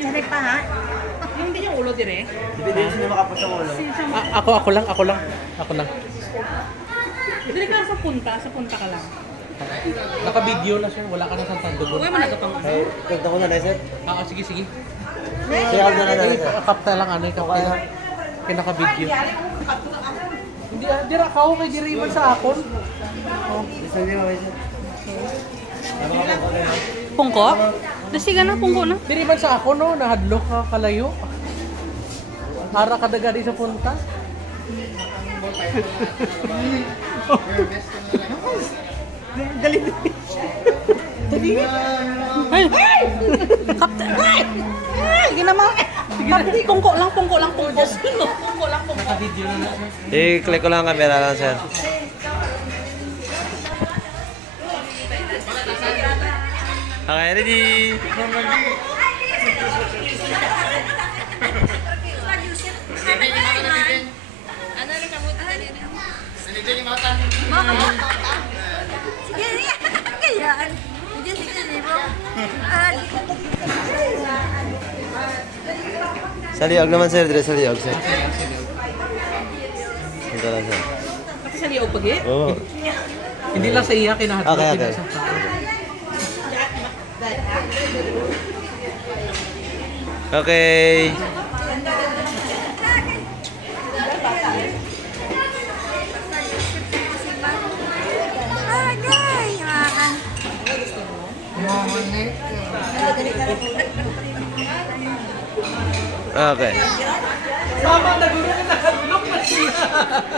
Direk pa ha? Hindi yung ulo dire. Hindi din sino makapos ang ulo. Ako lang. Dire ka sa punta ka lang. Naka-video na sir, wala ka na sa tandugon. Huwag mo nagapang Ay, kwenta ko na na, sir. Sige. Siya na na, sir. Kapta lang kapta lang. Pinaka-video. Hindi, dira ka ako kay Diriman sa akon. Isa din ako, sir. Pungko? Dasiga na, pungko na. Diriman sa akon, no? Nahadlok ka kalayo. Para kadagadi sa punta. Galit. Ay! Kapta! Ay! Ginama! Kapti, pungko lang. Pungko lang. Naka-video na na sir. I-click ko lang ang camera lang, sir. Okay, ready? Sa liog naman, sir. Dire sa liog, sir. Ito lang, sir. Kasi sa liog pag eh. Oo. Hindi lang sa iya, kinahadlok. Okay. Pinasa sa Okay. Okay. Sama, nagulo ka, nahadlok na siya.